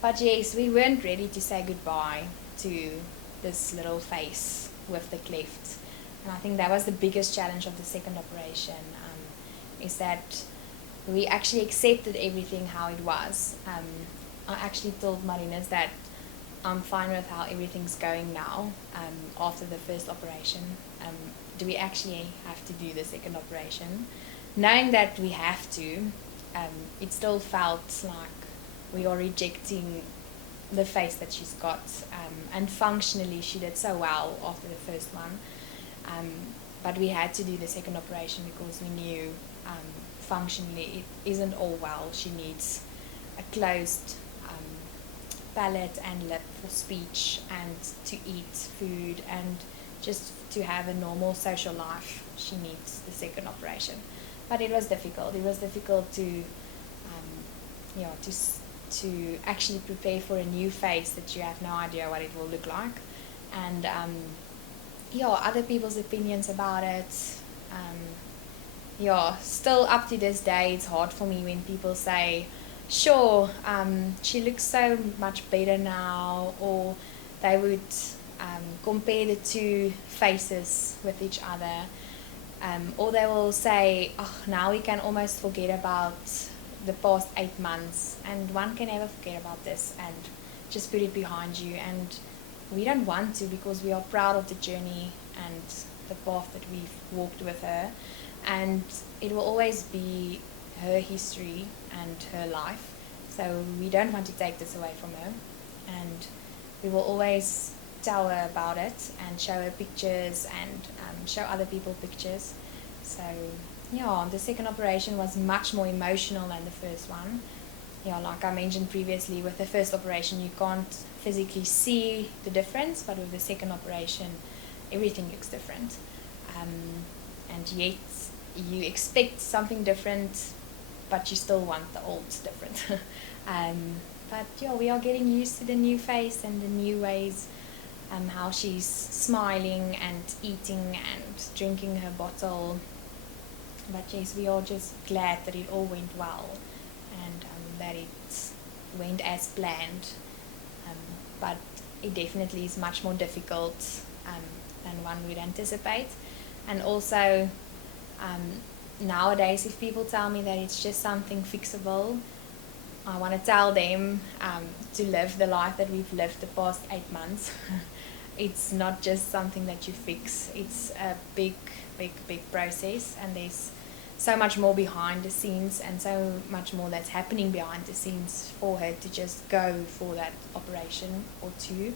But yes, we weren't ready to say goodbye to this little face with the cleft. And I think that was the biggest challenge of the second operation, is that we actually accepted everything how it was. I actually told Marinus that I'm fine with how everything's going now, after the first operation. Do we actually have to do the second operation? Knowing that we have to, it still felt like we are rejecting the face that she's got, and functionally she did so well after the first one, but we had to do the second operation because we knew, functionally it isn't all well. She needs a closed palate and lip for speech and to eat food and just to have a normal social life. She needs the second operation, but it was difficult. It was difficult to to actually prepare for a new face that you have no idea what it will look like, and other people's opinions about it. Still up to this day, it's hard for me when people say, sure, she looks so much better now, or they would compare the two faces with each other, or they will say, oh, now we can almost forget about the past 8 months, and one can never forget about this and just put it behind you. And we don't want to, because we are proud of the journey and the path that we've walked with her, and it will always be her history and her life, so we don't want to take this away from her, and we will always tell her about it and show her pictures and show other people pictures. So the second operation was much more emotional than the first one. Like I mentioned previously, with the first operation you can't physically see the difference, but with the second operation everything looks different, and yet you expect something different, but you still want the old different. But we are getting used to the new face and the new ways, how she's smiling and eating and drinking her bottle. But yes, we are just glad that it all went well, and that it went as planned. But it definitely is much more difficult than one would anticipate. And also, nowadays, if people tell me that it's just something fixable, I want to tell them to live the life that we've lived the past 8 months. It's not just something that you fix. It's a big process, and there's so much more behind the scenes and so much more that's happening behind the scenes for her to just go for that operation or two.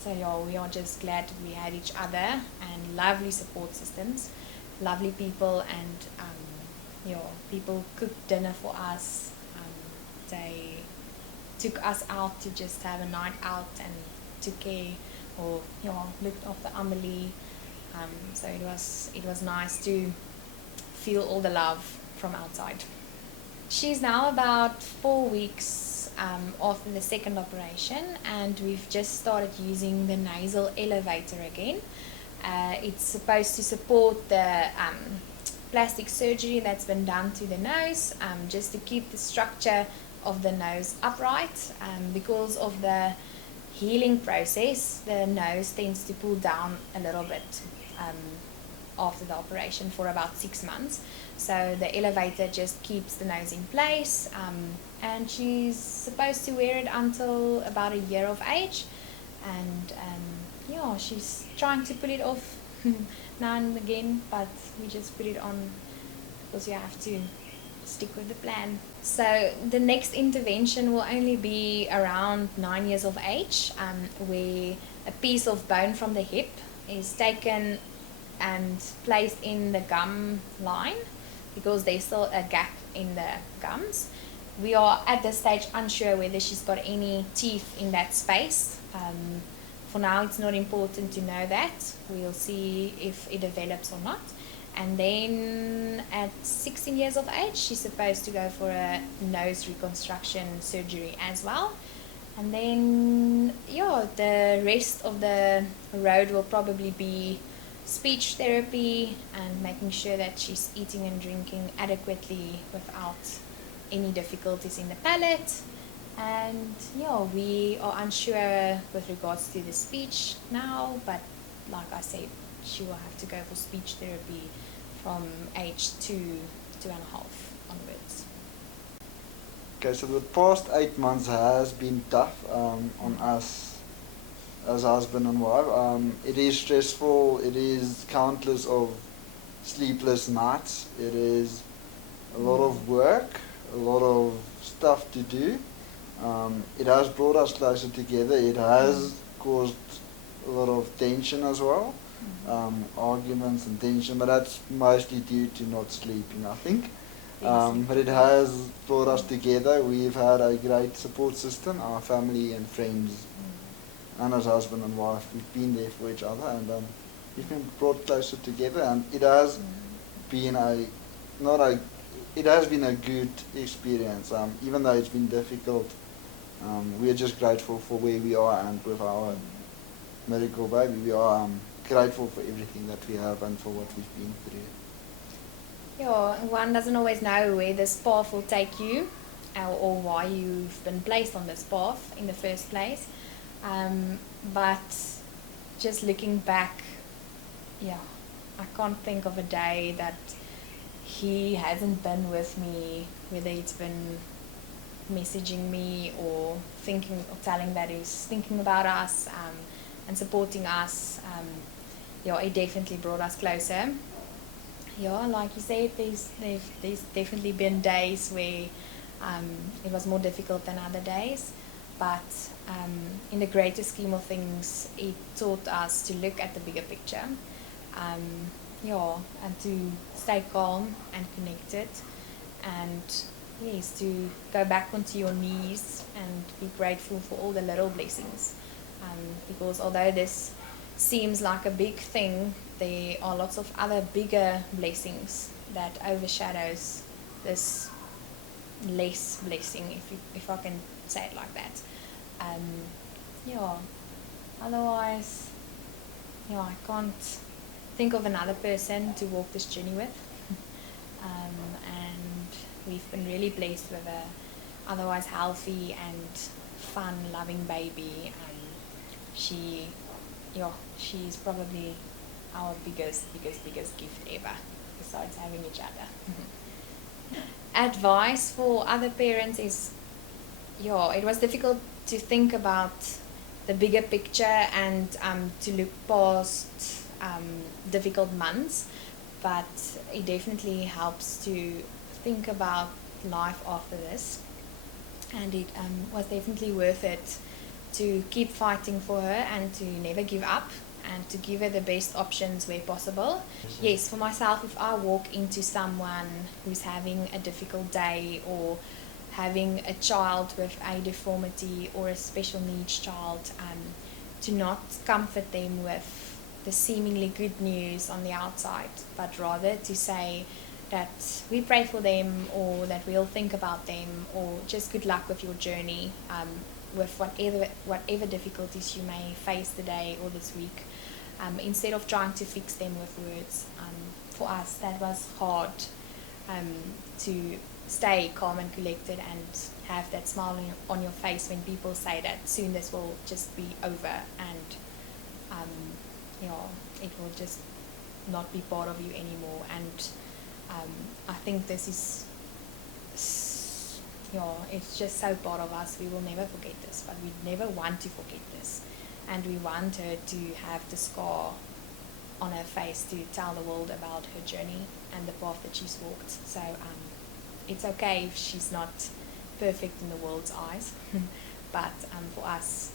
So we are just glad that we had each other and lovely support systems, lovely people, and people cooked dinner for us. They took us out to just have a night out and took care, or looked after Amelie. So it was nice to feel all the love from outside. She's now about 4 weeks after the second operation, and we've just started using the nasal elevator again. It's supposed to support the plastic surgery that's been done to the nose, just to keep the structure of the nose upright. Because of the healing process, the nose tends to pull down a little bit after the operation for about 6 months. So the elevator just keeps the nose in place, and she's supposed to wear it until about a year of age. And she's trying to put it off now and again, but we just put it on because you have to stick with the plan. So the next intervention will only be around 9 years of age, where a piece of bone from the hip is taken and placed in the gum line, because there's still a gap in the gums. We are at this stage unsure whether she's got any teeth in that space. For now, it's not important to know that. We'll see if it develops or not. And then at 16 years of age, she's supposed to go for a nose reconstruction surgery as well. And then, the rest of the road will probably be speech therapy and making sure that she's eating and drinking adequately without any difficulties in the palate. And yeah, we are unsure with regards to the speech now, but like I said, she will have to go for speech therapy from age 2.5 onwards. Okay, so the past 8 months has been tough on us as husband and wife. It is stressful. It is countless of sleepless nights. It is a lot of work, a lot of stuff to do. It has brought us closer together. It has caused a lot of tension as well, arguments and tension, but that's mostly due to not sleeping, I think. But it has brought us together. We've had a great support system, our family and friends, and as husband and wife, we've been there for each other, and we've been brought closer together. And it has been not a, it has been a good experience. Even though it's been difficult, we are just grateful for where we are, and with our miracle baby, we are grateful for everything that we have and for what we've been through. Yeah, one doesn't always know where this path will take you, or why you've been placed on this path in the first place. But just looking back, yeah, I can't think of a day that he hasn't been with me, whether it's been messaging me or thinking or telling that he's thinking about us, and supporting us. Yeah, it definitely brought us closer. Yeah, like you said, there's definitely been days where it was more difficult than other days, but in the greater scheme of things, it taught us to look at the bigger picture. Yeah, and to stay calm and connected, and yes, to go back onto your knees and be grateful for all the little blessings. Because although this seems like a big thing, there are lots of other bigger blessings that overshadows this less blessing, if I can say it like that. Yeah. Otherwise, yeah, I can't think of another person to walk this journey with. And we've been really blessed with a otherwise healthy and fun, loving baby. She's probably our biggest gift ever, besides having each other. Advice for other parents is, it was difficult to think about the bigger picture and to look past difficult months, but it definitely helps to think about life after this, and it was definitely worth it to keep fighting for her and to never give up and to give her the best options where possible. Yes, for myself, if I walk into someone who's having a difficult day or having a child with a deformity or a special needs child, to not comfort them with the seemingly good news on the outside, but rather to say that we pray for them, or that we'll think about them, or just good luck with your journey, with whatever difficulties you may face today or this week, instead of trying to fix them with words. For us, that was hard, to stay calm and collected and have that smile on your face when people say that soon this will just be over, and it will just not be part of you anymore. And I think this is, it's just so part of us. We will never forget this, but we never want to forget this, and we want her to have the scar on her face to tell the world about her journey and the path that she's walked. So it's okay if she's not perfect in the world's eyes, but for us,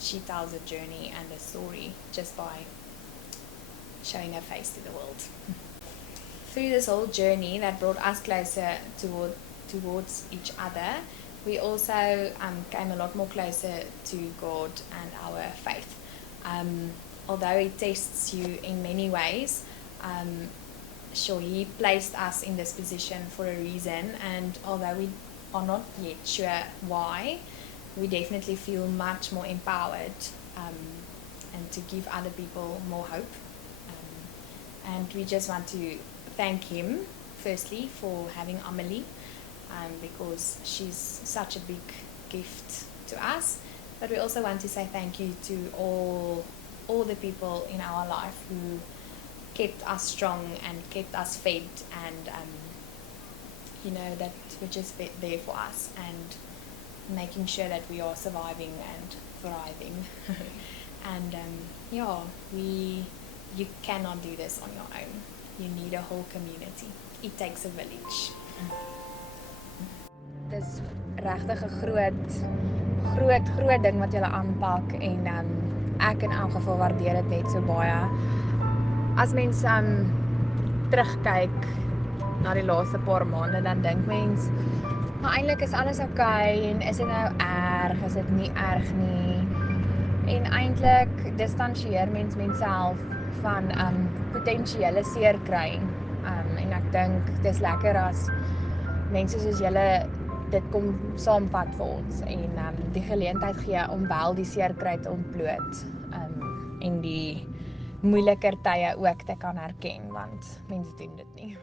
she tells a journey and a story just by showing her face to the world. Through this whole journey that brought us closer towards each other, we also came a lot more closer to God and our faith. Although it tests you in many ways, sure, He placed us in this position for a reason, and although we are not yet sure why, we definitely feel much more empowered, and to give other people more hope. And we just want to thank Him, firstly, for having Amelie, because she's such a big gift to us. But we also want to say thank you to all the people in our life who kept us strong and kept us fed, and that were just there for us and making sure that we are surviving and thriving. And you cannot do this on your own. You need a whole community. It takes a village. Dit is regtig 'n groot ding wat julle aanpak, en ek in elk geval waardeer dit net so baie. As mens terugkyk na die laaste paar maande, dan dink mens, maar eintlik is alles oukei, en is dit nou erg, is dit nie erg nie. En eintlik distansieer mens self van potensiële seer kry. En ek dink dis lekker as mense soos julle dit kom saamvat vir ons, en die geleentheid gee om wel die seer kry te ontbloot, en die moeiliker tye ook te kan herken, want mense doen dit nie.